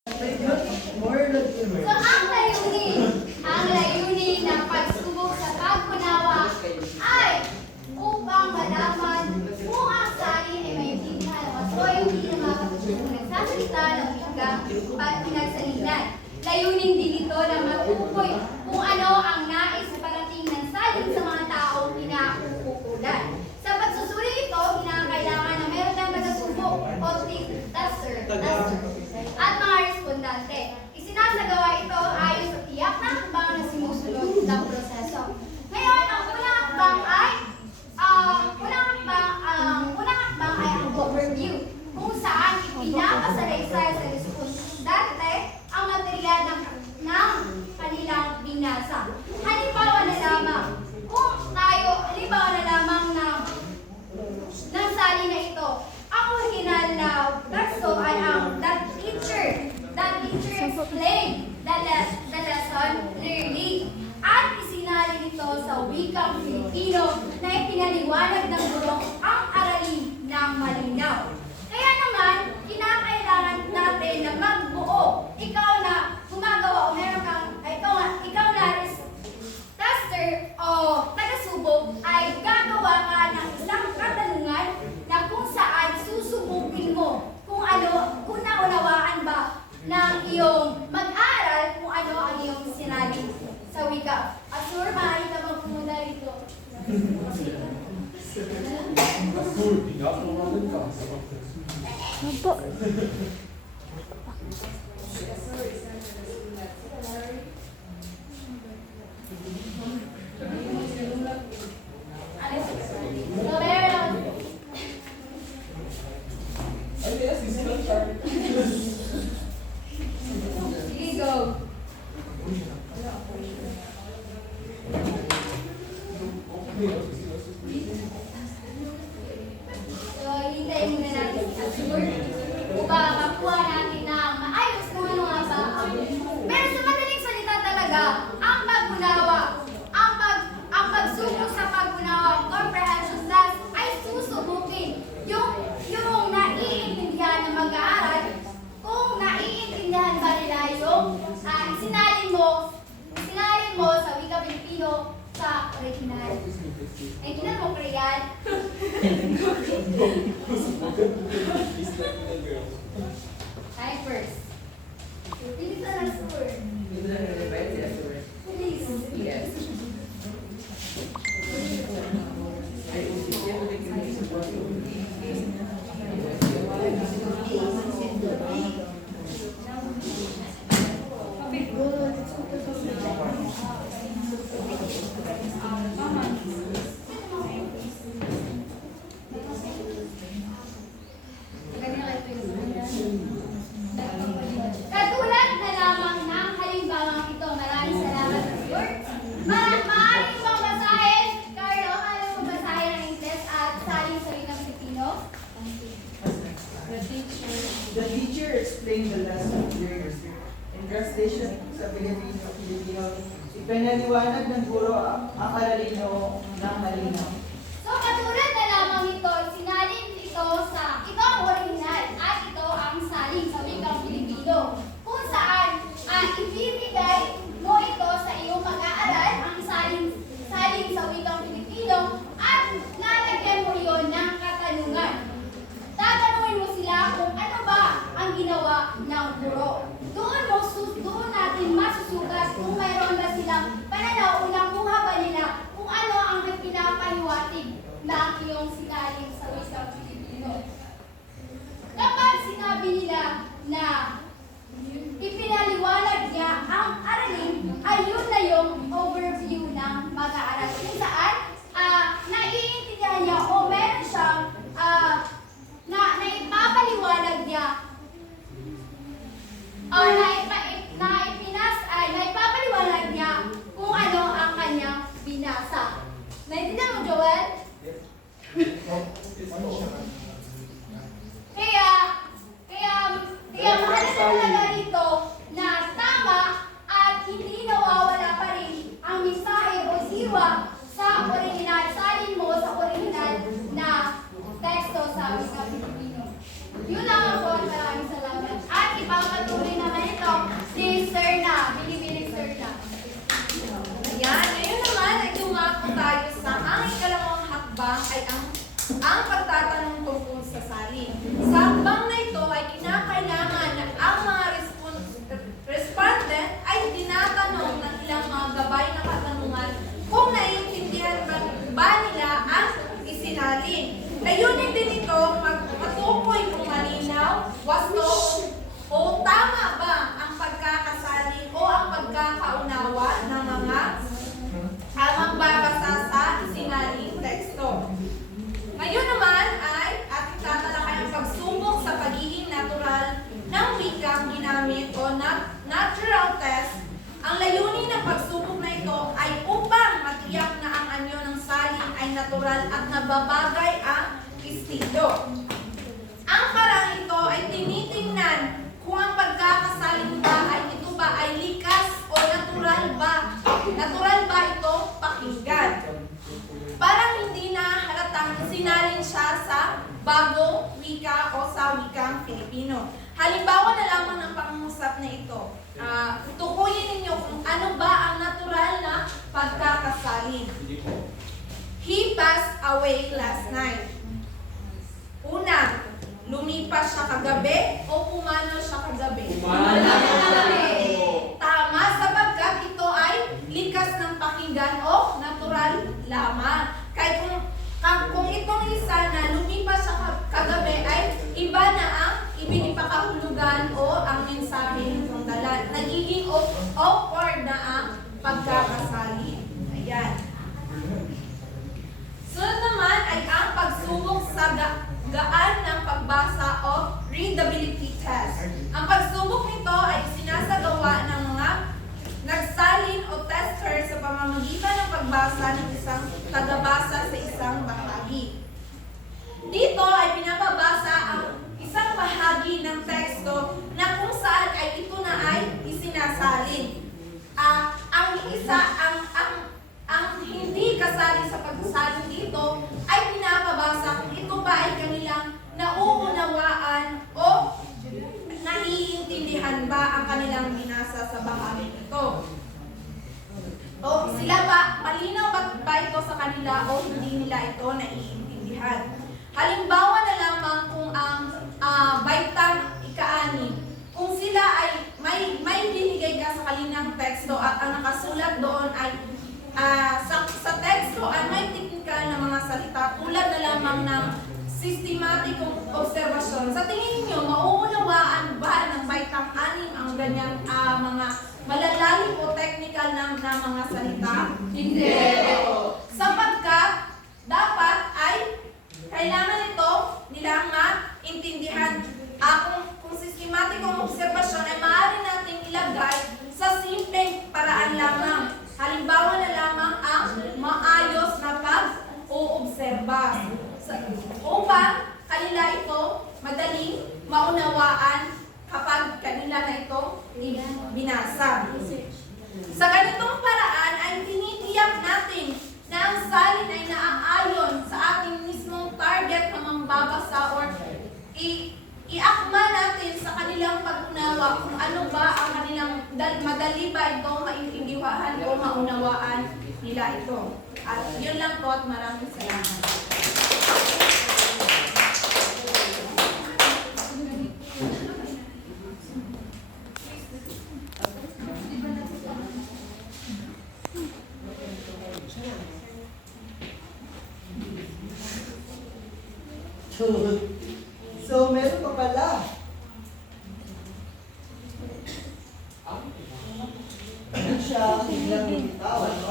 So, ang layunin ng pagsubok sa pag-unawa ay upang malaman kung ang salin ay may pinahalawas o hindi na makapagpapag nagsasalita ng wikang pinagsalinan. Layunin din ito na matukoy kung ano ang nais parating ng salin sa mga taong pinauukulan. Sa pagsusuri ito, kinakailangan na meron ng taga-subok o tester at mga respondante. Isinasagawa ito ayon sa tiyak na hakbang na sinusunod ng proseso. Ngayon, ang unang hakbang ay ang overview, kung saan ipinapasalaysay sa respondante ang material ng kanilang binasa. Halimbawa na lamang ng sali na ito, ang original na verso ay ang that teacher explained the lesson clearly at isinali nito sa wikang Filipino na ipinaliwanag ng guro ang aralin ng malinaw. Kaya naman, kinakailangan natin na magbuo. Ikaw na gumagawa o meron kang, ikaw na tester o tagasubok ay gagawa ka ng isang katanungan na kung saan susubukin mo kung naunawaan ba ng iyong mag-aaral kung ano ang iyong sinabi sa wika. Asur, maaari ka magpunta rito. Opo. So, hintayin muna natin si Asur upang makuha natin ng maayos kung ano nga ba ang pero sa madaling salita talaga, ang pag-unawa, ang pagsubok sa pag-unawa, comprehension class ay susubukin yung naiintindihan ng mag-aaral, kung naiintindihan ba nila yung isinalin mo sa wika Pilipino sa original. Ay, ginan mo, Kriyan. Hi, first. Pilit na ng sur. Please. Yes. Katulad na lamang ng halimbawang ito. Maraming salamat, Sur. Maaaring mong basahin, Carlo, ano mong basahin ang Ingles at salin sa wikang Pilipino? The teacher explained the lesson clearly. In translation sa Filipino, ipinaliwanag ng guro ang aralin ng malinaw. So, katulad na lamang ito, sinalin ito ang original at ito ang salin sa wikang Pilipino. Kung saan, ibibigay mo ito sa iyong mag-aaral, ang salin sa wikang Pilipino, at lalagyan mo iyon ng katanungan. Tatanungin mo sila kung ano ba ang ginawa ng guro. Doon natin masusukat kung mayroon ba silang pananaw o nakuha ba nila kung ano ang pinapaliwatig ng iyong sinalin sa wikang Pilipino. Kapag sinabi nila na ipinaliwanag niya ang aralin, ay yun na yung overview ng mag-aaral. Kung saan, naiintindihan niya o meron siyang naipapaliwanag niya o naipapaliwanag niya kung ano ang kanyang binasa. Naintindihan mo, Joel? Kaya mahalaga talaga rito na tama at hindi nawawala pa rin ang mensahe o siwa sa original. Salin mo sa original na teksto sa wikang Pilipino. Yun lang ang po. Maraming salamat. At ipapatuloy naman gamit o natural test, ang layunin ng pagsubok na ito ay upang matiyak na ang anyo ng salin ay natural at nababagay ang estilo. Ang parang ito ay tinitingnan kung ang pagkakasalin ba ay ito ba ay likas o natural ba. Natural ba ito pakinggan? Parang hindi na halatang sinalin siya sa bagong wika o sa wikang Filipino. Halimbawa na lamang ng pangungusap na ito. Tukuyin ninyo kung ano ba ang natural na pagkakasalin. He passed away last night. Una, lumipas siya kagabi o pumanaw siya kagabi? Tama, sapagkat ito ay likas ng pakinggan o natural lamang. Kaya kung itong isa na lumipas siya kagabi ay iba na ang ibinipakahulugan o ang mensahe nitong dala. Nagiging awkward na ang pagkakasali. Ayan. Sunod naman ay ang pagsubok sa gaan ng pagbasa o readability test. Ang pagsubok nito ay sinasagawa ng mga nagsalin o tester sa pamamagitan ng pagbasa ng isang tagabasa sa isang bahagi. Dito ay pinapabasa ang isang bahagi ng teksto na kung saan ay ito na ay isinasalin. Ang hindi kasali sa pagsasalin dito ay pinapabasa kung ito ba ay kanilang nauunawaan o naiintindihan ba ang kanilang binasa sa bahagi ito. O sila ba, malinaw ba ito sa kanila o hindi nila ito naiintindihan? Halimbawa na lamang kung ang baitang ika-6, kung sila ay may binigay ka sa kanilang teksto at ang nakasulat doon ay sa teksto ay may teknikal na mga salita tulad na lamang ng sistematikong obserbasyon. Sa tingin niyo, mauunawaan ba ng baitang 6 ang ganyang mga malalalim o technical na mga salita? Hindi. Sapagkat dapat ay kailangan ito nilang maintindihan. Kung sistematikong obserbasyon ay maaari natin ilagay sa simpleng paraan lamang. Halimbawa na lamang ang maayos na pag-oobserba. Upang kanila ito madaling maunawaan kapag kanila na ito binasa. Sa ganitong paraan ay tinitiyak natin na ang salin ay naaayon sa ating mismong target na mambabasa or iakma natin sa kanilang pag-unawa kung ano ba ang kanilang madali ba ito maintindihan o maunawaan nila ito. At yun lang po at maraming salamat. So, meron pa pala. Ano siya, biglang bitawan, no?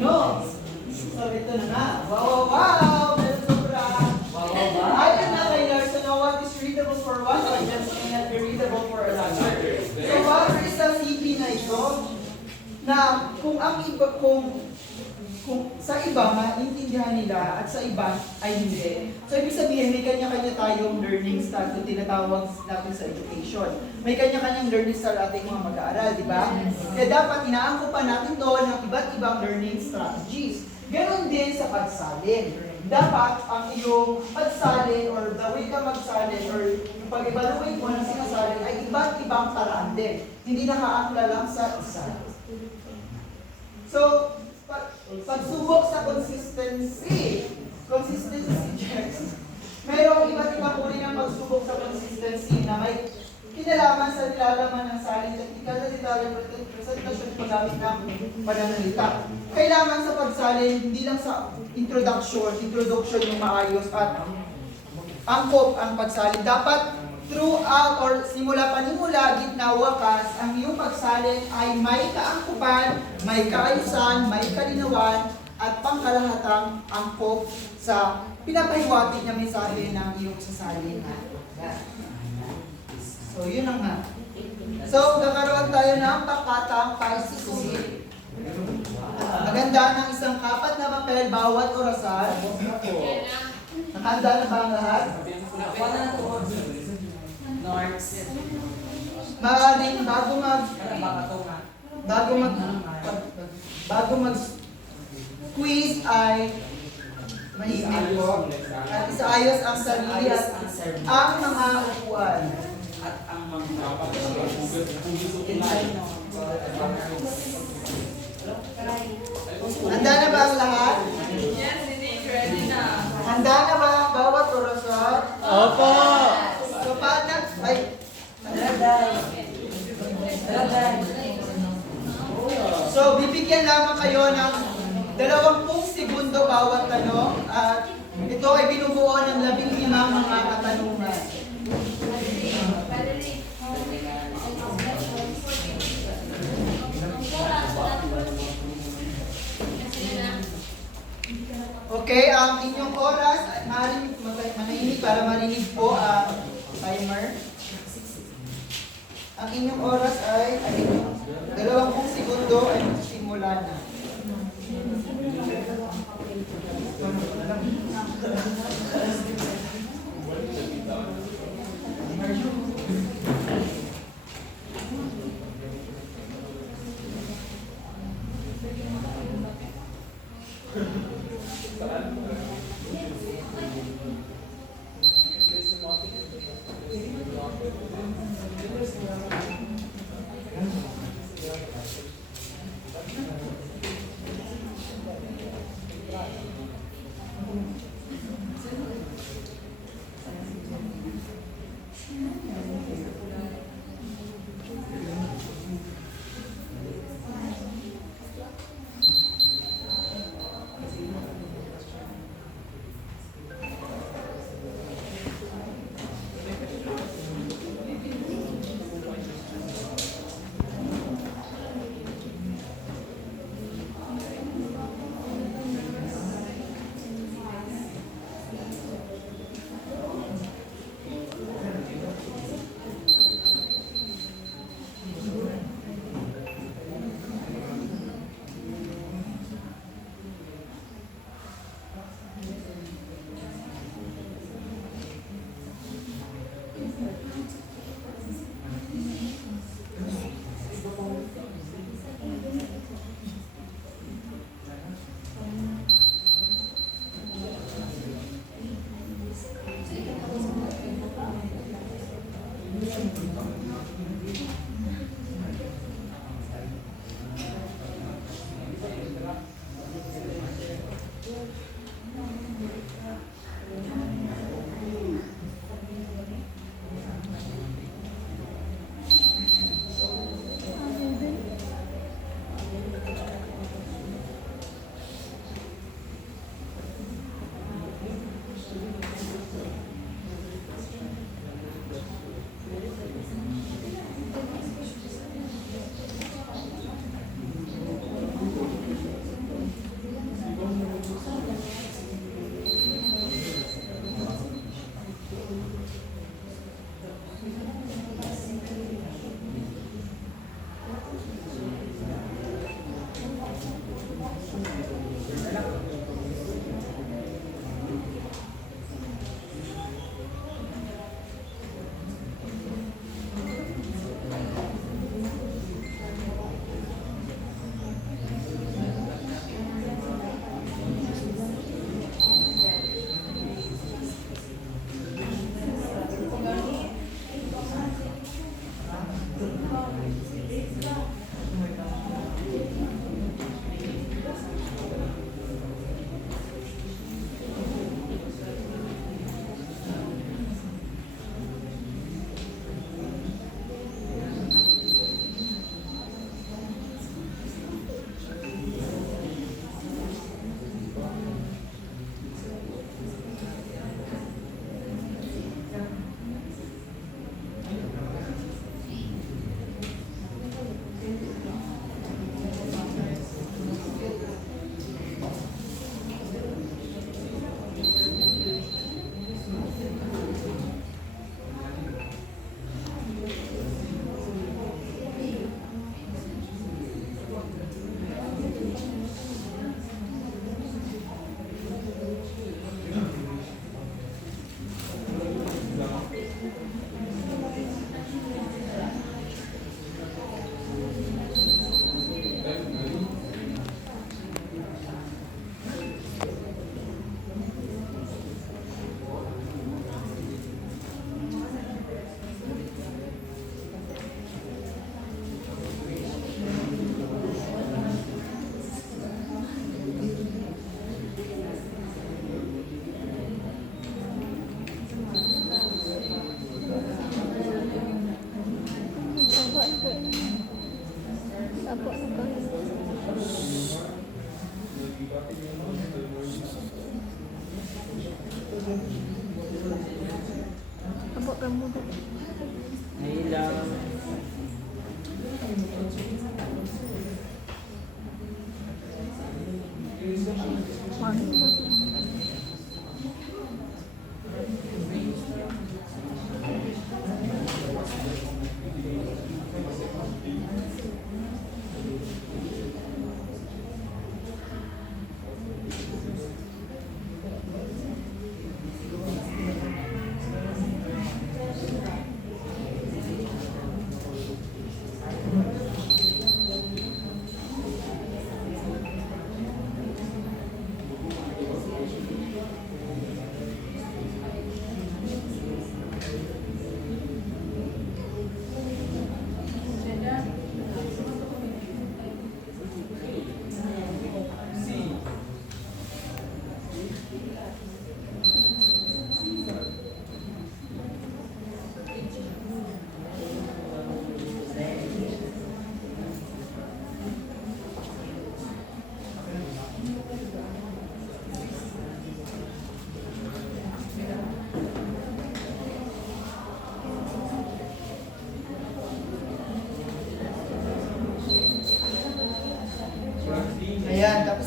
No! So, ito na nga. Wow! Meron sobra. Ayon na kay Larson, no, what is readable for one audience may not be readable for another. So, what is the CP na ito? Na kung ang iba, kung sa iba, maintindihan nila at sa iba ay hindi. So, ibig sabihin, may kanya-kanya tayong learning style kung tinatawag natin sa education. May kanya-kanyang learning style ating mga mag-aaral, di ba? Kaya dapat inaangkopan natin doon ng iba't ibang learning strategies. Ganon din sa pagsalin. Dapat ang iyong pagsalin or the way ka magsalin or yung pag-evaluate mo ng sinasalin ay iba't ibang paraan din. Hindi nakaangkla lang sa isa. So, pagsubok sa consistency checks. Mayroong iba't ibang uri ng pagsubok sa consistency na may kinalaman sa nilalaman ng salin, technical na detalye, presentasyon, paggamit ng pananalita. Kailangan sa pagsalin, hindi lang sa introduction yung maayos at angkop ang pagsalin. Dapat throughout or simula-panimula, gitna, wakas, ang iyong pagsalin ay may kaangkupan, may kaayusan, may kalinawan, at pangkalahatang angkop sa pinapahiwatig na mensahe ng iyong sasalin. So, yun na nga. So, kakaroon tayo ng pakatang paisusulit. Maganda ng isang kapat na papel bawat orasan. Nakahanda na ba ang lahat? Maaaring bago mag quiz ay mainit po at isaayos ang sarili at ang mga upuan. Handa na ba ang lahat? Yes, it is ready na. Handa na ba ang bawat orasan? Opo! So, paano? Ay, so, bibigyan lamang kayo ng 20 segundo bawat tanong at ito ay binubuo ng 15 mga katanungan. Okay, ang inyong oras ay maaaring manahimik para marinig po ang timer. Ang inyong oras ay 20 segundo ay magsisimula na.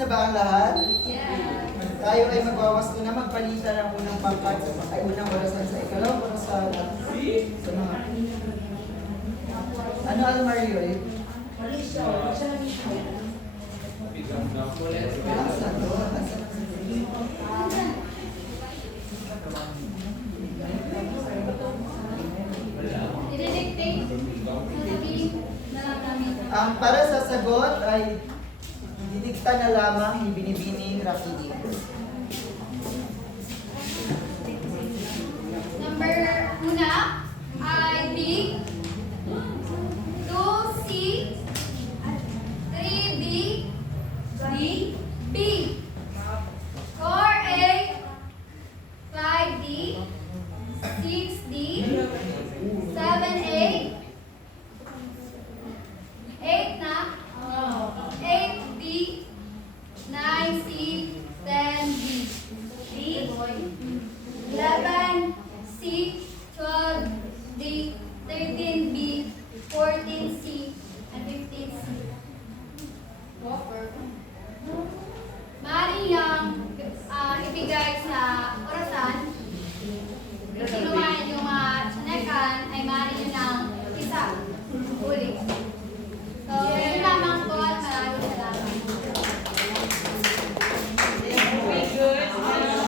na ba ang lahat? Yeah. Tayo ay magwawasto na magpalitan ng unang pangkat ay unang orasan sa ikalawang orasan. Sa mga... Ano ang Mario eh? Asan to? Asan? I-dictate. Sasabihin na lang namin. Ang para sa sagot ay didikta na lamang ni Binibining Rakidi. Number una ay B, 2C, 3B, B, 4A, 5D, 6D, 7A, 8 na, 8B, 9C, 10B, 11C,